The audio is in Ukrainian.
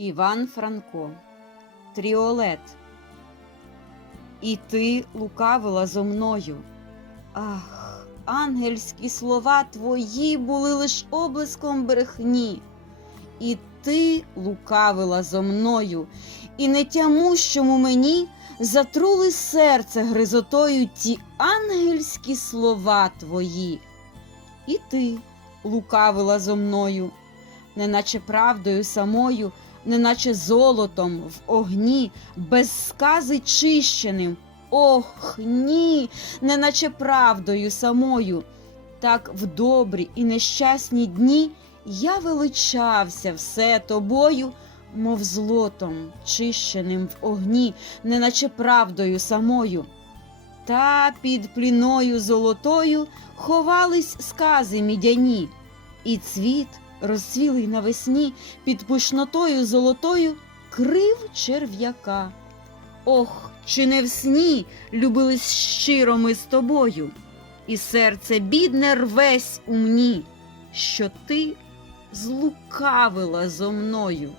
Іван Франко Тріолет. І ти лукавила зо мною. Ах, ангельські слова твої були лиш облиском брехні. І ти лукавила зо мною, і не тямущому мені затрули серце гризотою ті ангельські слова твої. І ти лукавила зо мною, неначе правдою самою, неначе золотом в огні, без скази чищеним. Ох, ні, неначе правдою самою. Так в добрі і нещасні дні я величався все тобою, мов злотом, чищеним в огні, неначе правдою самою. Та під пліною золотою ховались скази мідяні, і цвіт, розцвілий навесні, під пишнотою золотою крив черв'яка. Ох, чи не в сні любились щиро ми з тобою, і серце бідне рвесь у мні, що ти злукавила зо мною.